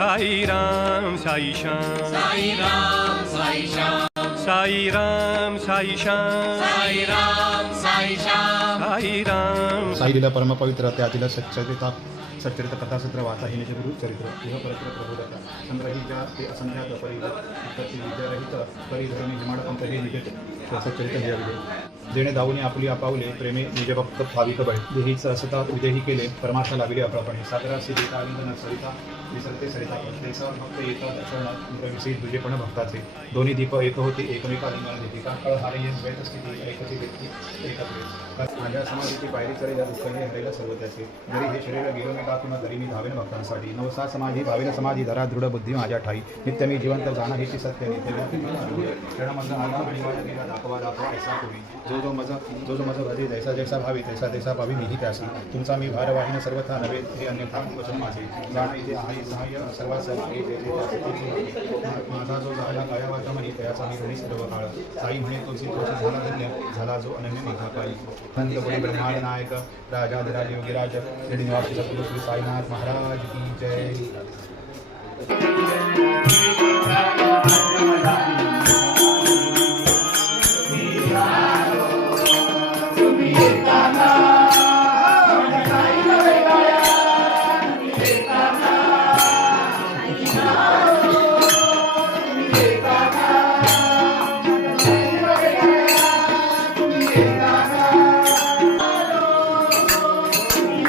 साईराम साई श्याम साईराम साई श्याम साईराम साई श्याम साईराम साई श्याम साईराम साईलीला परमपवित्र त्यातील सच्चरिता सच्चरित कथासत्र वाचा हिनेचे गुरु चरित्र देह परत्र प्रबोधता. संग्रहिता ते असंख्यात इत्यादी विद्यारहित परिधरणी हिमाडपंत हे निजेत सच्चरित हे विजय जेणे दाऊने आपली आपावले प्रेमे निजभक्त भाविक बळे देही असता विदेही केले परमार्थ लाविले अप्रपणे सागरासी देता आनंद सरिता विसरते सरिता. देसावर भक्त येतात शरण विषयी दुजेपण भक्ताचे. दोन्ही दीप एक होते एकमेका लिंगाला देते का? कळ हारे येत द्वैत स्थिती एकची व्यक्ती एकत्रित माझ्या समाजाची पायरी चढे या हे हरेला सर्व त्याचे जरी हे शरीर गेलो नका किंवा जरी मी धावेन भक्तांसाठी. नवसा समाधी भावेन समाधी धरा दृढ बुद्धी माझ्या ठाई. नित्य मी जिवंत जाणं हेची सत्य नित्य क्षणामधला आला आणि माझ्या दाखवा दाखवा ऐसा कोणी. जो जो माझा जो जो माझा भरी जैसा जैसा भावी तैसा तैसा भावी मीही त्यासी तुमचा मी भारवाहीन सर्वथा नव्हे हे अन्यथा वचन माझे. जाण इथे आहे सहाय्य सर्वात सर्व माझा जो झाला काया वाचा म्हणे त्याचा मी ऋणी सर्व काळ. साई म्हणे तुझी तुझी झाला धन्य झाला जो अनन्य मेघा पायी. संत गुणी ब्रह्मांड नायक राजाधिराज योगीराज श्रीनिवास श्री साईनाथ महाराज की जय.